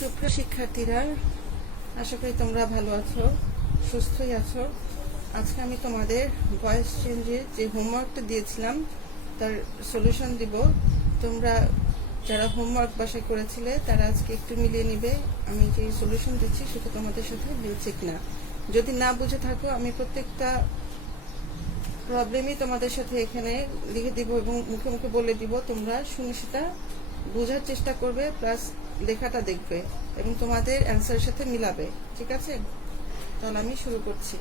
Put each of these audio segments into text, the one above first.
সুপ্রিয় শিক্ষার্থীরা, আশা করি তোমরা ভালো আছো, সুস্থই আছো। আজকে আমি তোমাদের ভয়েস চেঞ্জের যে হোমওয়ার্কটা দিয়েছিলাম তার সলিউশন দিব। তোমরা যারা হোমওয়ার্ক বাসায় করেছিলে তারা আজকে একটু মিলিয়ে নিবে আমি যে সলিউশন দিচ্ছি সেটা তোমাদের সাথে মিলছে কিনা। যদি না বুঝে থাকো আমি প্রত্যেকটা প্রবলেমই তোমাদের সাথে এখানে লিখে দিব এবং মুখে মুখে বলে দিব। তোমরা শুনে সেটা বোঝার চেষ্টা করবে, প্লাস লেখাটা দেখবে এবং তোমাদের অ্যান্সারের সাথে মিলাবে। ঠিক আছে, তাহলে আমি শুরু করছি।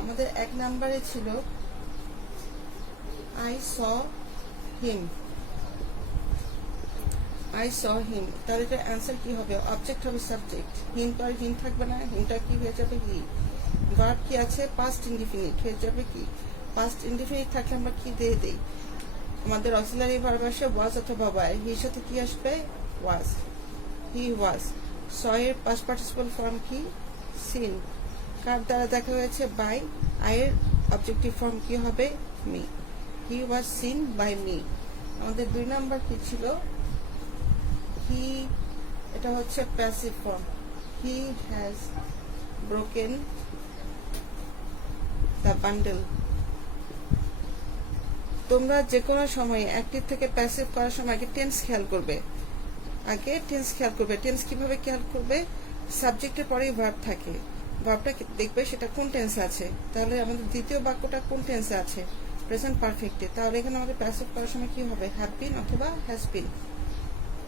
আমাদের 1 নম্বরে ছিল I saw him. I saw হিম, তাহলে এটা অ্যান্সার কি হবে? অবজেক্ট হবে সাবজেক্ট। হিম তো আর হিম থাকবে না, হিমটা কি হয়ে যাবে? হি। ভার্ব কি আছে? পাস্ট ইনডিফিনিট হয়ে যাবে কি? পাস্ট ইনডিফিনিট থাকলে আমরা কি দিয়ে দেই? আমাদের অক্সিলারি ভার্ব আসে ওয়াজ অথবা ওয়ার। হির সাথে কি আসবে? ওয়াজ। হি ওয়াজ। স এর পাস্ট পার্টিসিপল ফর্ম কি? সিন। কার দ্বারা দেখা হয়েছে? বাই। আয়ের অবজেক্টিভ ফর্ম কি হবে? Me. He was seen by me. আমাদের 2 নাম্বার কি ছিল? হি, এটা হচ্ছে passive form. He has broken the bundle. তোমরা যে কোনো সময় অ্যাক্টিভ থেকে প্যাসিভ করার সময় আগে টেন্স খেয়াল করবে। টেন্স কিভাবে খেয়াল করবে? সাবজেক্টের পরেই ভার্ব থাকে, ভার্বটা দেখবে সেটা কোন টেন্সে আছে। তাহলে আমাদের দ্বিতীয় বাক্যটা কোন টেন্সে আছে? প্রেজেন্ট পারফেক্টে। তাহলে এখানে আমাদের প্যাসিভ করার সময় কি হবে? হ্যাভ বিন অথবা হ্যাজ বিন।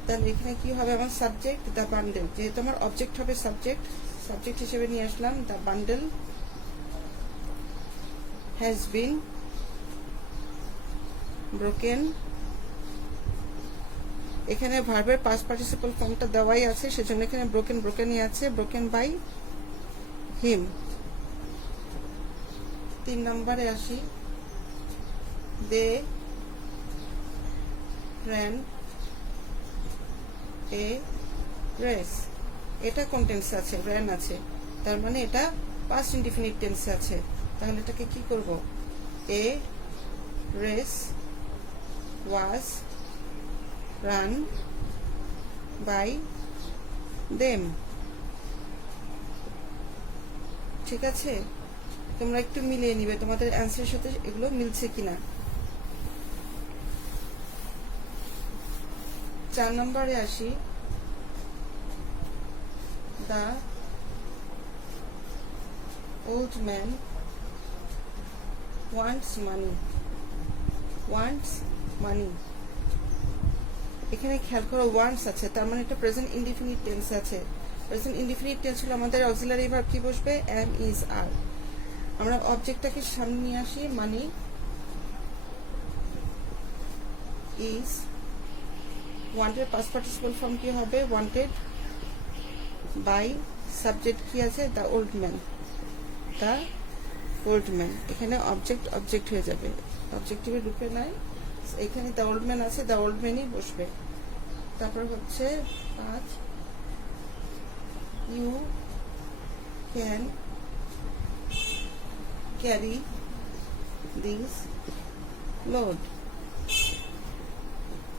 তাহলে এখানে কি হবে? আমার সাবজেক্ট দ্য বান্ডেল, যেহেতু আমার অবজেক্ট হবে সাবজেক্ট হিসেবে নিয়ে আসলাম। The bundle has been broken. এখানে ভার্বের পাস্ট পার্টিসিপল ফর্মটা দেওয়াই আছে, সেজন্য এখানে ব্রোকেনই আছে। Broken by him. 3 নম্বরে আসি। দে ran a race। এটা কোন টেন্সে আছে? ran আছে, তার মানে এটা পাস্ট ইনডিফিনিট টেন্সে আছে। তাহলে এটাকে কি করব? a race was run by them। ঠিক আছে, তোমরা একটু মিলিয়ে নিবে তোমাদের অ্যান্সারের সাথে এগুলো মিলছে কিনা। 4 নম্বরে আসি। The old man wants money. এখানে খেয়াল করো ওয়ান্টস আছে, তার মানে এটা প্রেজেন্ট ইনডিফিনিট টেন্স আছে। প্রেজেন্ট ইনডিফিনিট টেন্স হলো আমাদের অক্সিলারি ভার্ব কি বসবে? Am, is, are. আমরা অবজেক্টটাকে সামনে নিয়ে আসি। Money is. Wanted past participle form কি হবে? Wanted by. সাবজেক্ট কি আছে? The old man. এখানে অবজেক্ট হয়ে যাবে, অবজেক্টিভে ঢুকে নাই। এখানে দ্য ওল্ড ম্যান আছে, দ্য ওল্ড ম্যানই বসবে। তারপর হচ্ছে 5, you can carry this load.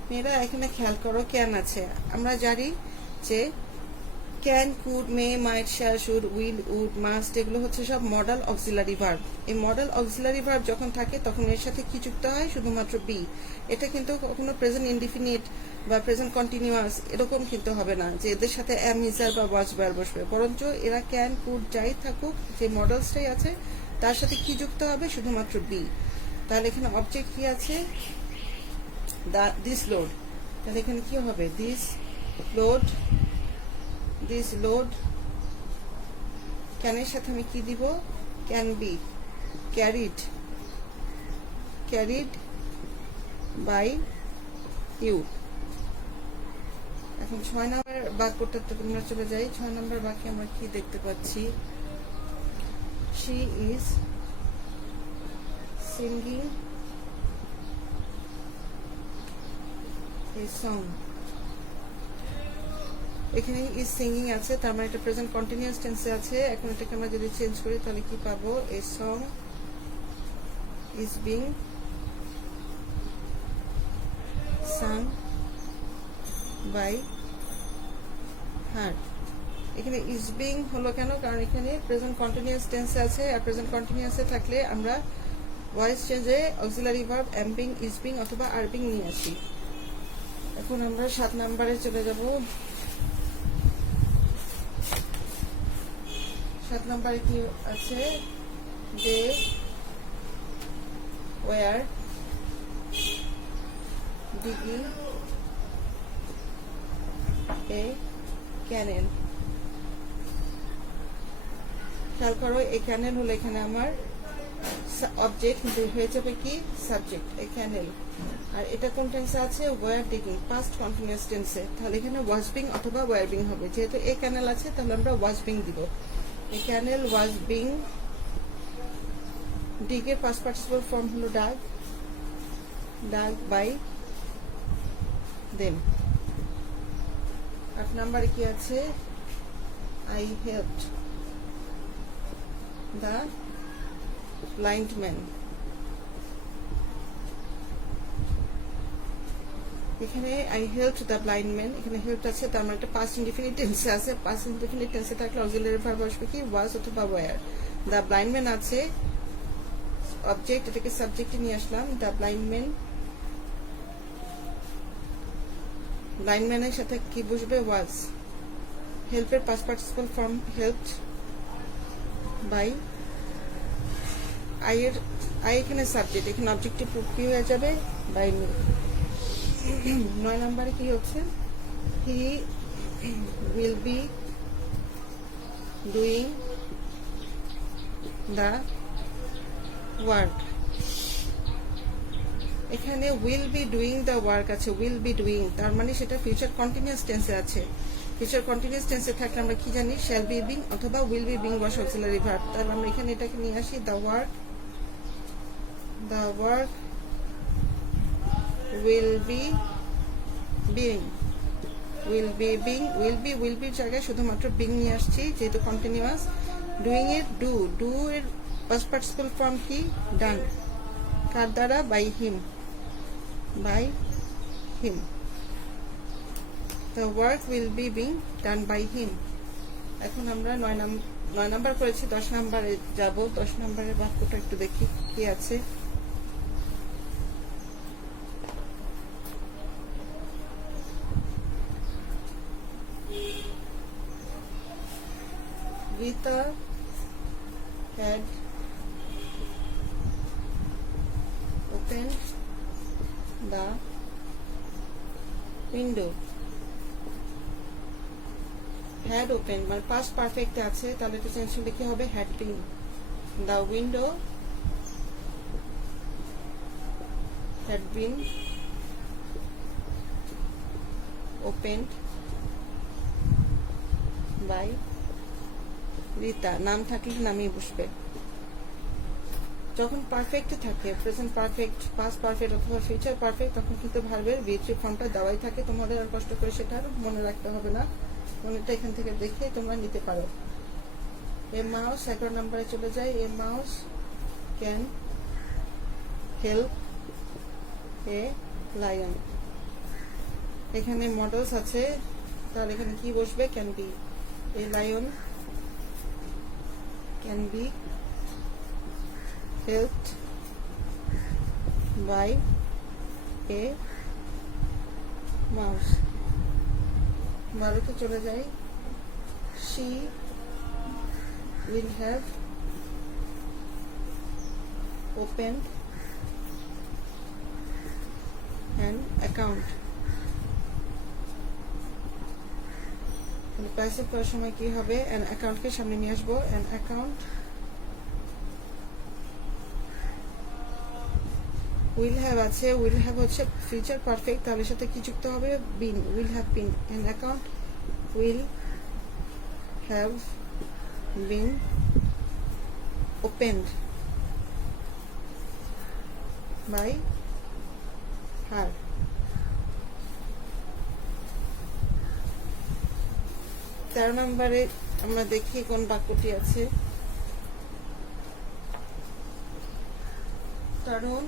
মেয়েরা এখানে খেয়াল করো, ক্যান আছে। আমরা জানি যে can, could, may, might, shall, should, will, would, must এগুলো হচ্ছে সব মডেল অক্সিলারি ভার্ব। এই মডেল অক্সিলারি ভার্ব যখন থাকে তখন এর সাথে কি যুক্ত হয়? শুধুমাত্র বি। এটা কিন্তু কখনো প্রেজেন্ট ইনডিফিনিট বা প্রেজেন্ট কন্টিনিউয়াস এরকম কিন্তু হবে না যে এদের সাথে এম, ইজার বা ওয়াজ বার বসবে। বরঞ্চ এরা ক্যান, কুড যাই থাকুক, যে মডেলসটাই আছে তার সাথে কি যুক্ত হবে? শুধুমাত্র বি। তাহলে এখানে অবজেক্ট কি আছে? This load. তাহলে এখানে কি হবে? This load. ক্যানের সাথে আমি কি দিব? Can be. Carried by you. এখন 6 নম্বর বাক্যটা তোমরা চলে যাই। 6 নম্বর বাক্যে আমরা কি দেখতে পাচ্ছি? She is singing a song. এখানে ইজ সিঙ্গিং আছে, তার মানে এটা প্রেজেন্ট কন্টিনিউয়াস টেন্সে আছে। এখন এটাকে আমরা যদি চেঞ্জ করি তাহলে কি পাবো? A song is being sung by her. এখানে ইজ বিং হলো কেন? কারণ এখানে প্রেজেন্ট কন্টিনিউয়াস টেন্সে আছে, আর প্রেজেন্ট কন্টিনিউয়াসে থাকলে আমরা ভয়েস চেঞ্জে auxiliary verb am being, is being অথবা আর বিং নিয়ে আসি। এখন আমরা 7 নম্বরে চলে যাব। 7 নম্বরে কি আছে? They were digging a canal। খেয়াল করো, এই ক্যানেল হলো এখানে আমার অবজেক্ট, কিন্তু হয়ে যাবে কি সাবজেক্ট, এ ক্যানেল। আর এটা কোন টেন্সে আছে? ওয়ার ডিগিং, পাস্ট কন্টিনিউয়াস টেন্সে। তাহলে এখানে ওয়াজ বিং অথবা ওয়ার বিং হবে। যেহেতু এ ক্যানেল আছে তাহলে আমরা ওয়াজ বিং দিব। A canal was being. ডিগের পাস্ট পার্টিসিপল ফর্ম হলো ডাগ, ডাগ বাই দেম। 8 নম্বরে কি আছে? I helped the blind man. এখানে I helped the blind man, এখানে হেল্প আছে, তার মানে একটা পাস্ট ইনডিফিনিট টেন্সে আছে। পাস্ট ইনডিফিনিট টেন্সে থাকলে অক্সিলারি ভার্ব আসবে কি ওয়াজ অথবা ওয়্যার। দ্য ব্লাইন্ড ম্যান আছে অবজেক্ট, এটাকে সাবজেক্টে নিয়ে আসলাম। দ্য ব্লাইন্ড ম্যান, ব্লাইন্ড ম্যানের সাথে কি বসবে? ওয়াজ। হেল্পের past participle form helped by. I এখানে সাবজেক্ট, এখানে অবজেক্টিভ কি হয়ে যাবে? By me. 9 নম্বরে কি হচ্ছে? He will be doing the work. এখানে will be doing the work আছে, উইল বি ডুইং, তার মানে সেটা ফিউচার কন্টিনিউয়াস টেন্সে আছে। ফিউচার কন্টিনিউয়াস টেন্সে থাকলে আমরা কি জানি? শ্যাল বি বিং অথবা will be being was auxiliary verb. তাহলে আমরা এখানে এটাকে নিয়ে আসি the work, the work will be being, will be being, will বির জায়গায় শুধুমাত্র বিং নিয়ে আসছি যেহেতু কন্টিনিউয়াস। ডুইং এর ডু, ডু এর পাস্ট পার্টিসিপল ফর্ম কি? ডান। কার দ্বারা? By him, by him. The work will be being done by him. এখন আমরা 9 নাম্বার করেছি, 10 নাম্বারে যাব। 10 নাম্বারের বাক্যটা একটু দেখি কি আছে। Rita had opened the window। Had open মানে পাস্ট পারফেক্ট আছে, তাহলে এটা চেঞ্জ করলে কি হবে? Had been. The window had been opened by Rita. নাম থাকলে নামই বসবে। যখন পারফেক্ট থাকে, প্রেজেন্ট পারফেক্ট, পাস্ট পারফেক্ট অথবা ফিউচার পারফেক্ট, তখন কিন্তু ভার্বের ভিত্রি ফর্মটা দেওয়াই থাকে। তোমাদের আর কষ্ট করে সেটা আর মনে রাখতে হবে না, মনেটা এখান থেকে দেখে তোমরা নিতে পারো। এ মাউস 11 নম্বরে চলে যায়। A mouse can help a lion. এখানে মডেলস আছে, তাহলে এখানে কি বসবে? Can be. A lion can be helped by a mouse। 12তে চলে যাই। she will have opened an account। Passive করার সময় কি হবে? an account কে সামনে নিয়ে আসবো। an account উইল হ্যাভ আছে, উইল হ্যাভ হচ্ছে ফিউচার পারফেক্ট, তাহলে সাথে কি যুক্ত হবে? Been, will have been. An account will have been opened by her. তেরো নম্বরে আমরা দেখি কোন বাক্যটি আছে। কারণ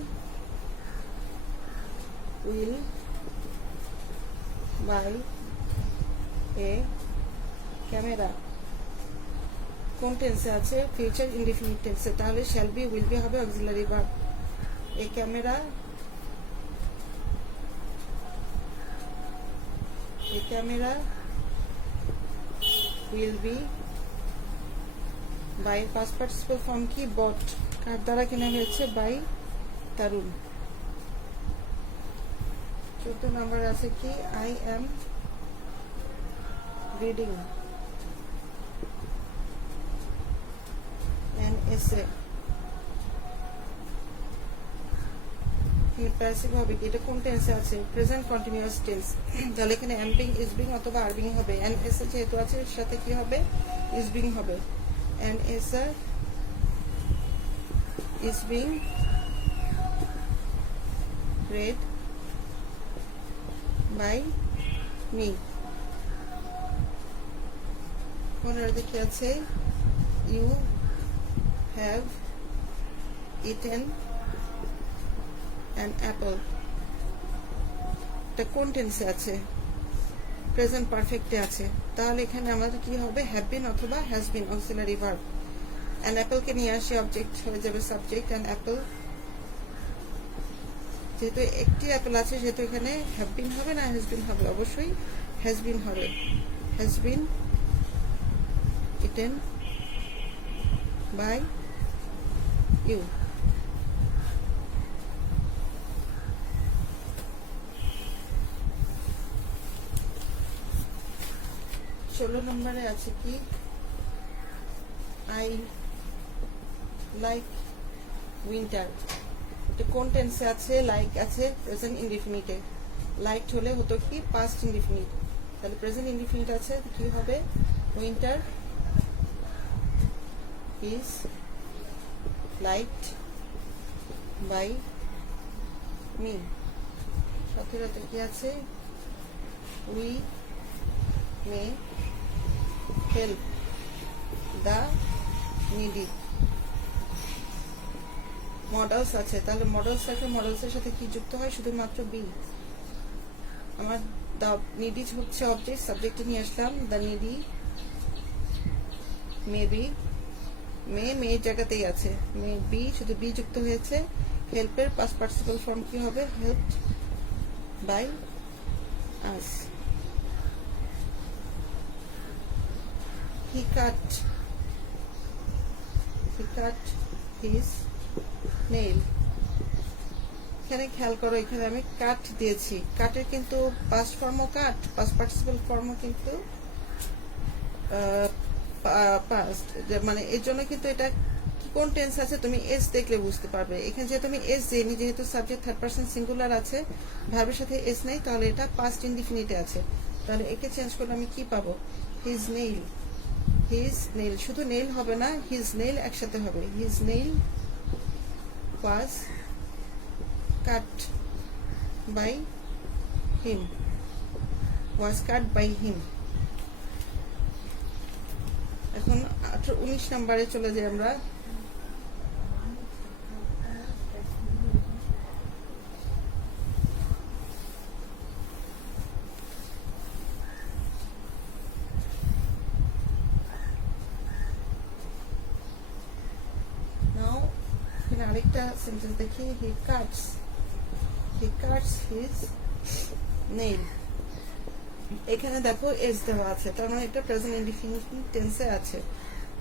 will buy a ক্যামেরা কোন টেন্সে আছে? ফিউচার ইনডিফিনিট টেন্সে। তাহলে শ্যাল বি উইল বি হবে auxiliary verb. A camera will be by past participle form কি? বট। কার দ্বারা কেনা হয়েছে? বাই তারুণ। 14 নম্বর আছে কি? I am reading an essay। Passive হবে কি? এটা কোন টেন্সে আছে? Present continuous tense. তাহলে এখানে am being, is being অথবা are being হবে। an essay যেহেতু আছে এর সাথে কি হবে? is being হবে। an essay is being read by me। পনেরোতে কি আছে? you have eaten an apple। এটা কোন টেন্সে আছে? প্রেজেন্ট পারফেক্টে আছে। তাহলে এখানে আমাদের কি হবে? হ্যাভ বিন অথবা has been auxiliary verb. An অ্যাপলকে নিয়ে আসি, অবজেক্ট হয়ে যাবে সাবজেক্ট। অ্যান অ্যাপল, যেহেতু একটি অ্যাপেল আছে সেহেতু এখানে হ্যাভ বিন হবে না হ্যাজ বিন হবে? অবশ্যই হ্যাজ বিন হবে। Has been eaten by you. ষোলো নম্বরে আছে কি? I like winter. এটা কোন টেন্সে আছে? লাইক আছে প্রেজেন্ট ইনডিফিনিটে। লাইক হলে হতো কি? Past indefinite. তাহলে প্রেজেন্ট ইনডিফিনিট আছে কি হবে? Winter is liked by me. 17তে কি আছে? We may help the needy. Modals আছে, তাহলে মডেলস আছে, মডেলসের সাথে কি যুক্ত হয়? শুধুমাত্র বি। আমার দ্য নিডি হচ্ছে অবজেক্ট, সাবজেক্টে নিয়ে আসলাম দ্য নিডি মেবি। মেয়ের জায়গাতেই আছে, মে বি, শুধু বি যুক্ত হয়েছে। হেল্পের পাস্ট পার্টিসিপল ফর্ম কি হবে? Helped by us. He cut his nail। এখানে খেয়াল করো, এখানে আমি কাট দিয়েছি। কাটের কিন্তু পাস্ট ফর্মও কাট, পাস্ট পার্টিসিপল ফর্মও কিন্তু পাস্ট, মানে এর জন্য কিন্তু এটা কোন টেন্স আছে তুমি এস দেখলে বুঝতে পারবে। এখানে যেহেতু আমি এস দিইনি, যেহেতু সাবজেক্ট থার্ড পারসন সিঙ্গুলার আছে, ভার্বের সাথে এস নেই, তাহলে এটা পাস্ট ইনডিফিনিটে আছে। তাহলে একে চেঞ্জ করলে আমি কি পাবো? His nail. হিজ নেইল, শুধু নেইল হবে না, হিজ নেইল একসাথে হবে। His nail was cut by him. Was cut by him. এখন 19 নম্বরে চলে যাই আমরা। আরেকটা সেন্টেন্স দেখি। He cuts his nail. এখানে দেখো এস দেওয়া আছে, তার মানে এটা প্রেজেন্ট ইনডিফিনিট টেন্সে আছে।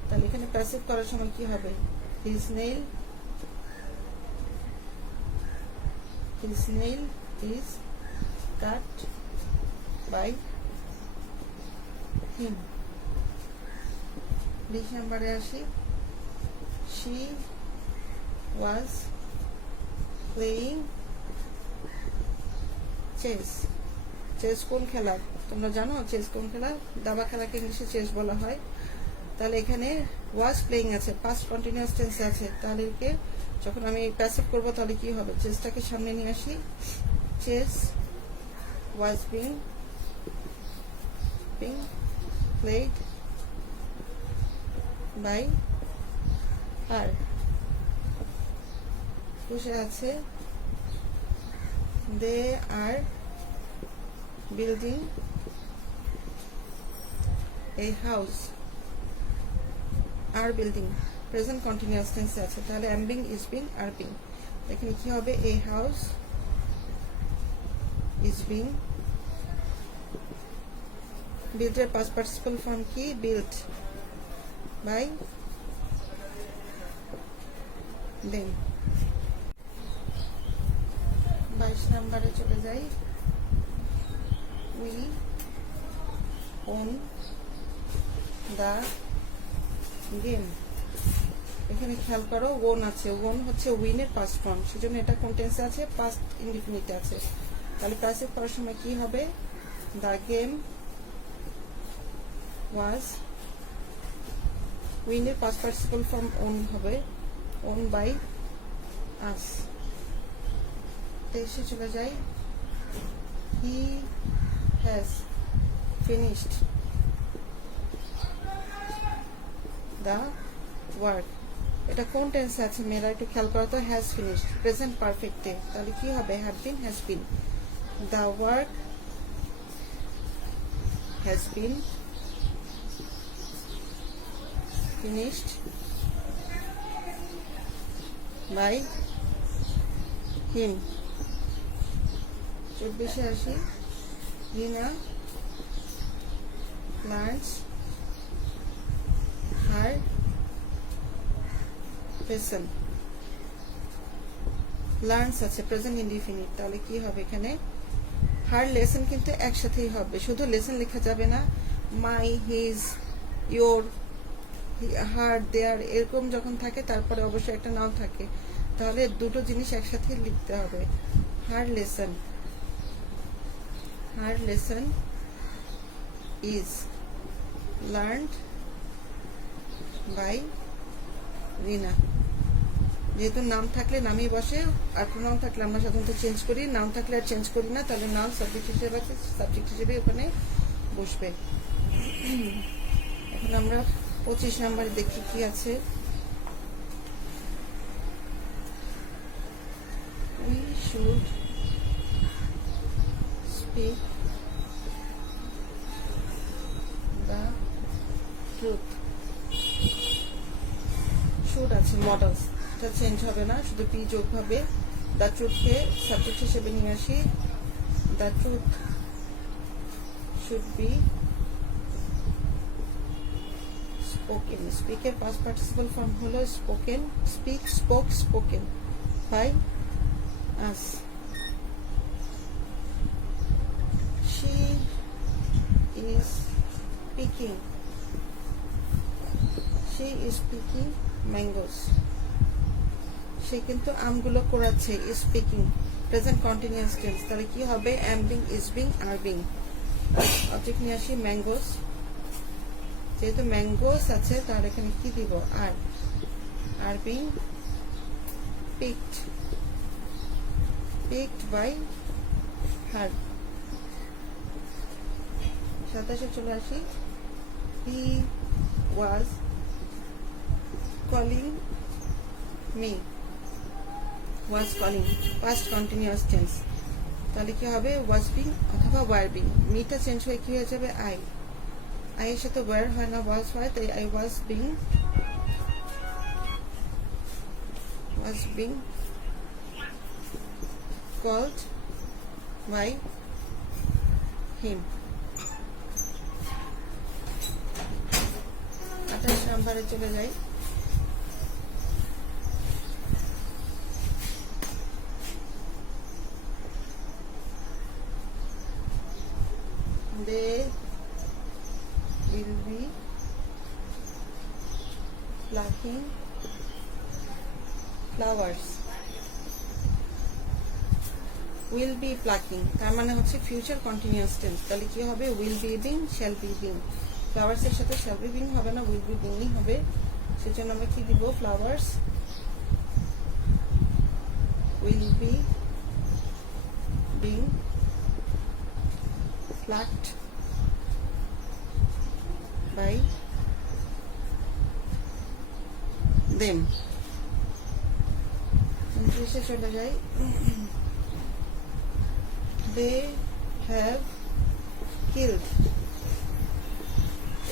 তাহলে এখানে প্যাসিভ করার সময় কি হবে? His nail is cut by him. 20 নম্বরে আসি। She was playing chess। Chess কোন খেলা তোমরা জানো? চেস কোন খেলা? দাবা খেলাকে ইংলিশে চেস বলা হয়। তাহলে এখানে was playing আছে, পাস্ট কন্টিনিউয়াস টেন্সে আছে। তাহলে একে যখন আমি প্যাসিভ করব তাহলে কি হবে? চেসটাকে সামনে নিয়ে আসি। Chess was being played by her। বসে আছে। They are building a house are building present continuous টেন্সে আছে, তাহলে am being is being are being। এখানে কি হবে, a house is being built এর past participle form কি, built by them। 22 নম্বরে চলে যাই, we own the game। এখানে খেয়াল করো ওন আছে, ওন হচ্ছে উইনের পাস্ট ফর্ম, সেজন্য এটা কোন টেন্সে আছে, পাস্ট ইনডিফিনিটে আছে। তাহলে প্যাসিভ করার সময় কি হবে, দ্য গেম ওয়াজ, উইনের পাস্ট পার্টিসিপল ফর্ম ওন হবে, ওন বাই আস। 23 চলে যাই, he has finished the work. এটা কোন টেন্সে আছে মেয়েরা একটু খেয়াল করো তো, হ্যাজ ফিনিশড প্রেজেন্ট পারফেক্টে, তাহলে কি হবে, have been has been. The work has been finished by him. 24 আসি, Rina learns her lesson. Learns আছে প্রেজেন্ট ইনডিফিনিট, তাহলে কি হবে এখানে, হার লেসন কিন্তু একসাথেই হবে, শুধু লেসন লেখা যাবে না, মাই হিজ ইয়োর হার দেয়ার এরকম যখন থাকে তারপরে অবশ্যই একটা নাম থাকে, তাহলে দুটো জিনিস একসাথে লিখতে হবে। Her lesson, her lesson is learned by Rina. যেহেতু নাম থাকলে নামই বসে, আর প্রোনাউন থাকলে আমরা সাধারণত চেঞ্জ করি, নাম থাকলে আর চেঞ্জ করি না, তাহলে নাম সাবজেক্ট হিসেবে আছে, সাবজেক্ট হিসেবে ওখানে বসবে। এখন আমরা 25 নম্বরে দেখি কি আছে, we should speak the truth। Should আছে মডেলস, এটা চেঞ্জ হবে না, শুধু পি যোগ হবে। দ্য ট্রুথকে সাবজেক্ট হিসেবে নিয়ে আসি, the truth should be spoken. স্পিকের পাস্ট পার্টিসিপল ফর্ম হলো spoken, speak spoke spoken by us. She is picking, she is picking mangoes. সে কিন্তু আমগুলো কোরাচ্ছে, is speaking present continuous tense, তাহলে কি হবে, am being is being are being. Object নিয়ে আসি ম্যাঙ্গোস, যেহেতু ম্যাঙ্গোস আছে তাহলে এখানে কি দিব, are, are being picked, picked by her. 27 চলে আসি, he was calling me, was calling past continuous tense, তাহলে কি হবে, ওয়াজ বিং অথবা ওয়ার বিং। মিটা চেঞ্জ হয়ে কি হয়ে যাবে, আই, আই এর সাথে ওয়ার হয় না, ওয়াজ হয়, তাই I was being called by him. 28 নম্বরে চলে যাই, they will be plucking flowers। will be plucking তার মানে হচ্ছে ফিউচার কন্টিনিউয়াস টেন্স, তাহলে কি হবে, will be being shall be being। Flowers এর সাথে shall be being হবে না, will be being হবে, সেজন্য আমরা কি দিব, flowers will be being plucked by them। 29 চলে যাই, they have killed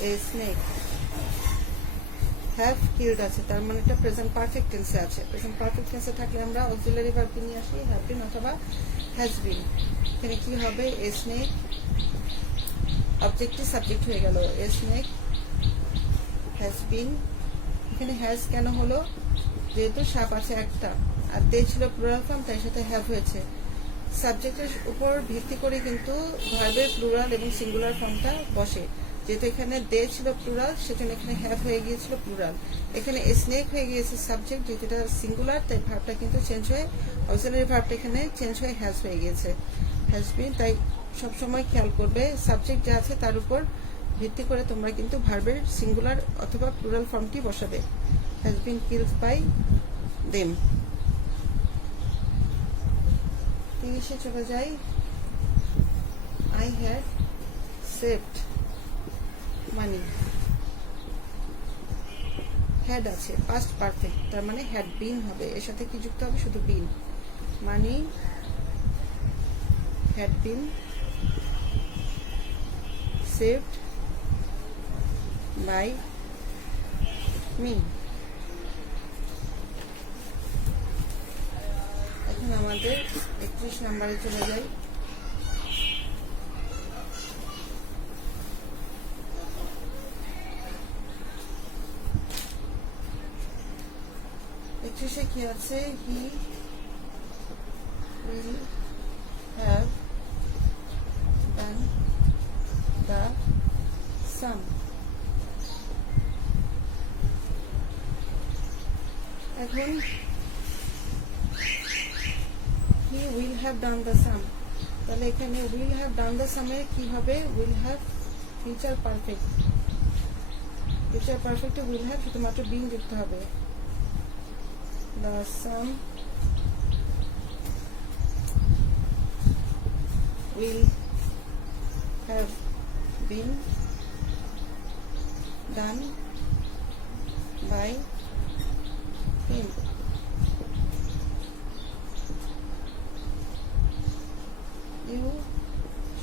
a snake. Have killed আছে, তার মানে এটা প্রেজেন্ট পারফেক্ট টেন্সে আছে। প্রেজেন্ট পারফেক্ট টেন্সে থাকলে আমরা অক্সিলারি ভার্ব নিয়ে আসি, হ্যাভ বিন অথবা হ্যাজ বিন। এখানে কি হবে, এ স্নেক অবজেক্টটি সাবজেক্ট হয়ে গেল, এ স্নেক হ্যাজ বিন। এখানে হ্যাজ কেন হলো, যেহেতু সাপ আছে একটা, আর দে ছিল প্লুরাল ফর্ম, তাই সাথে হ্যাভ হয়েছে। সাবজেক্টের উপর ভিত্তি করে কিন্তু ভার্বের প্লুরাল এবং সিঙ্গুলার ফর্মটা বসে। যেহেতু এখানে দে ছিল প্লুরাল, সেজন্য এখানে হ্যাভ হয়ে গিয়েছিল প্লুরাল। এখানে স্নেক হয়ে গিয়েছে সাবজেক্ট, যেহেতু এটা সিঙ্গুলার, তাই ভার্বটা কিন্তু চেঞ্জ হয়ে অক্সিলারি ভার্বটা এখানে চেঞ্জ হয়ে হ্যাজ হয়ে গিয়েছে, হ্যাজ বিন। তাই সবসময় খেয়াল করবে সাবজেক্ট যা আছে তার উপর ভিত্তি করে তোমরা কিন্তু ভার্বের সিঙ্গুলার অথবা প্লুরাল ফর্মটি বসাবে। Has been killed by them. 30 চলে যাই। I had saved money. Had আছে পাস্ট পারফেক্ট, তার মানে হ্যাড বিন হবে, এর সাথে কি যুক্ত হবে, শুধু been. Money had been saved by me. এখন আমাদের 31 নম্বরে চলে যাই। কি আছে, he will have done the sum. এখন he will have done the sum, তাহলে এখানে উইল হ্যাভ ডান দ্য সামের কি হবে, will have future perfect. Future পারফেক্টে উইল হ্যাভ শুধুমাত্র বিন যুক্ত হবে। The sum will have been done by him. You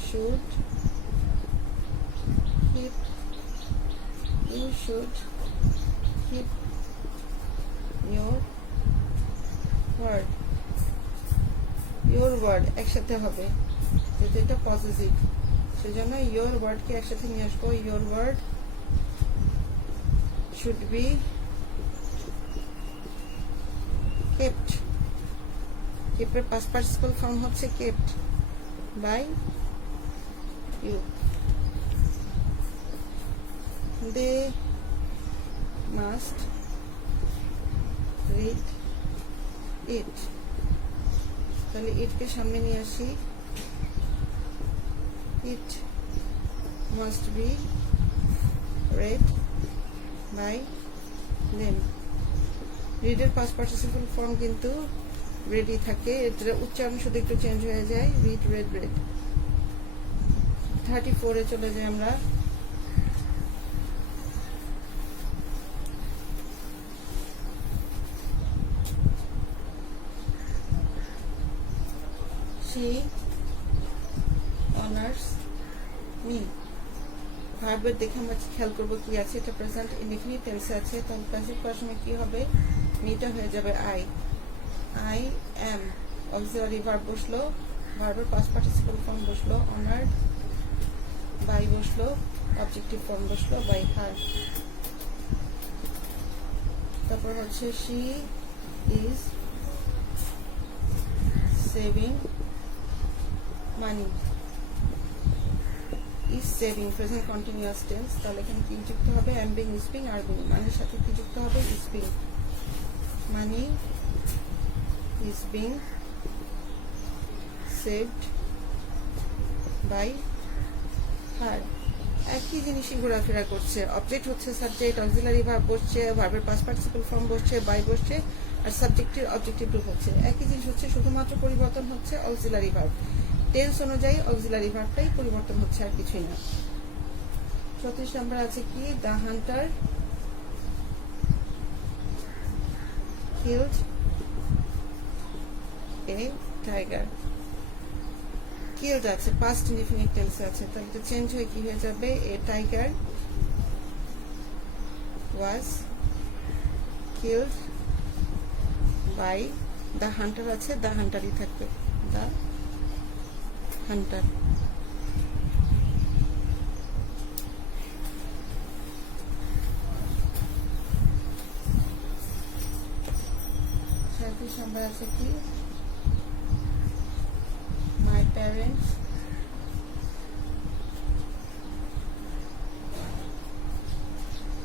should keep your word একসাথে হবে, যেহেতু এটা পজিটিভ, সেজন্য ইয়োর ওয়ার্ডকে একসাথে নিয়ে আসবো। Your word should be kept. কেপ্টের পাস্ট পার্টিসিপল ফর্ম হচ্ছে kept by you. They must read it, তাহলে ইটকে সামনে নিয়ে আসি। It must be read by them. রিডের পাস্ট পার্টিসিপল ফর্ম কিন্তু রেডি থাকে, এর উচ্চারণ শুধু একটু চেঞ্জ হয়ে যায়, রিড রেড রেড। 34-এ চলে যাই আমরা। She honors me. ভার্বের দেখে আমরা খেয়াল করবো কি আছে, এটা প্রেজেন্ট ইনডিফিনিট টেন্সে আছে, তাহলে প্যাসিভ করার সময় কি হবে, মিটা হয়ে যাবে I. I am auxiliary verb বসলো, ভার্বের পাস্ট পার্টিসিপল ফর্ম বসলো, অনার্ড বাই বসলো, অবজেক্টিভ ফর্ম বসলো বাই হার। তারপর হচ্ছে she is saving money। is saving present continuous tense, তাহলে এখানে কি যুক্ত হবে, am being, is being, are being। মানির সাথে কি যুক্ত হবে, is being। money is being saved by her। একই জিনিসই ঘোরাফেরা করছে, অবজেক্ট হচ্ছে সাবজেক্ট, অক্সিলারি ভার্ব বসছে, ভার্বের পাস্ট পার্টিসিপল ফর্ম বসছে, বাই বসছে, আর সাবজেক্টের অবজেক্টিভ রূপ হচ্ছে একই জিনিস হচ্ছে, শুধুমাত্র পরিবর্তন হচ্ছে অক্সিলারি ভার্ব। টেন্স অনুযায়ী অক্সিলারি ভার্বটাই পরিবর্তন হচ্ছে, আর কিছুই না। 34 নম্বর আছে কি, the Hunter killed a tiger. Killed আছে পাস্ট ইনডিফিনিট টেন্সে আছে, তাহলে এটা চেঞ্জ হয়ে কি হয়ে যাবে, a tiger was killed by the hunter আছে the hunterই থাকবে the hunter সাথে সংখ্যা আছে কি my parents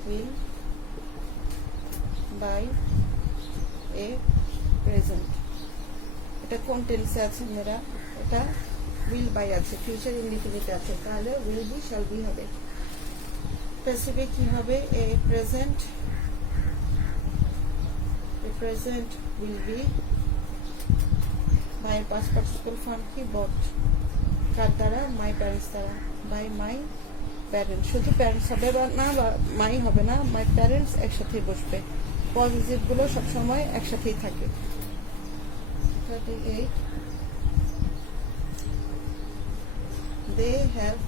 will buy a present এটা কোন টেন্সে আছে মেরা এটা will buy আছে ফিউচার ইনডিফিনিট আছে তাহলে will be shall be হবে প্যাসিভে কি হবে a present will be by past participle form কি bought কার দ্বারা my parents দ্বারা by my parents শুধু প্যারেন্টস হবে না বা মাই হবে না my parents একসাথেই বসবে পজিটিভ গুলো সব সময় একসাথেই থাকে 38 they have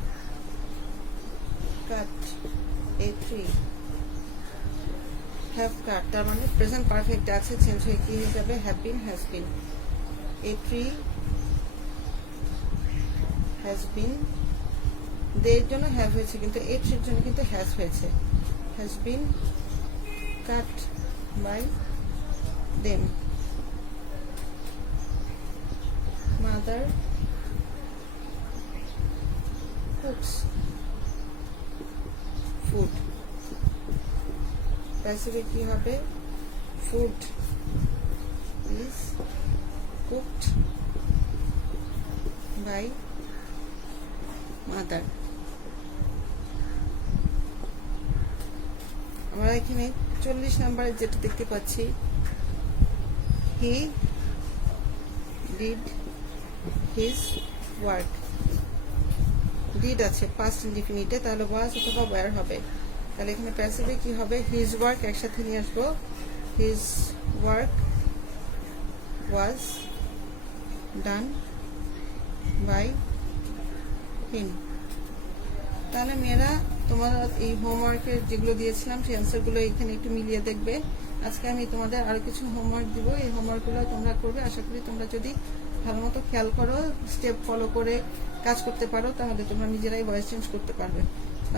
cut a tree have cut তার মানে প্রেজেন্ট পারফেক্ট আছে চেঞ্জ হয়ে কি হয়ে যাবে have been has been a tree has been দের জন্য have হয়েছে কিন্তু a tree এর জন্য কিন্তু has হয়েছে has been cut by them mother cooks food প্যাসিভে কি হবে food is cooked by mother আমরা এখানে 40 নম্বরে যেটা দেখতে পাচ্ছি he did his work did আছে past indefinite তাহলে was অথবা were হবে তাহলে এখানে প্যাসিভে কি হবে his work একসাথে নিয়ে আসবো his work was done by him তাহলে মেয়েরা তোমার এই হোমওয়ার্কের যেগুলো দিয়েছিলাম সেই অ্যান্সারগুলো এখানে একটু মিলিয়ে দেখবে আজকে আমি তোমাদের আরো কিছু হোমওয়ার্ক দিব এই হোমওয়ার্কগুলো তোমরা করবে আশা করি তোমরা যদি ভালো মতো খেয়াল করো স্টেপ ফলো করে কাজ করতে পারো তাহলে তোমরা নিজেরাই ভয়েস চেঞ্জ করতে পারবে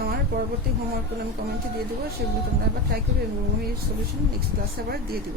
আমার পরবর্তী হোমওয়ার্কগুলো আমি কমেন্টে দিয়ে দেবো সেগুলো তোমরা আবার ট্রাই করবে এবং আমি সলিউশন নেক্সট ক্লাসে আবার দিয়ে দিব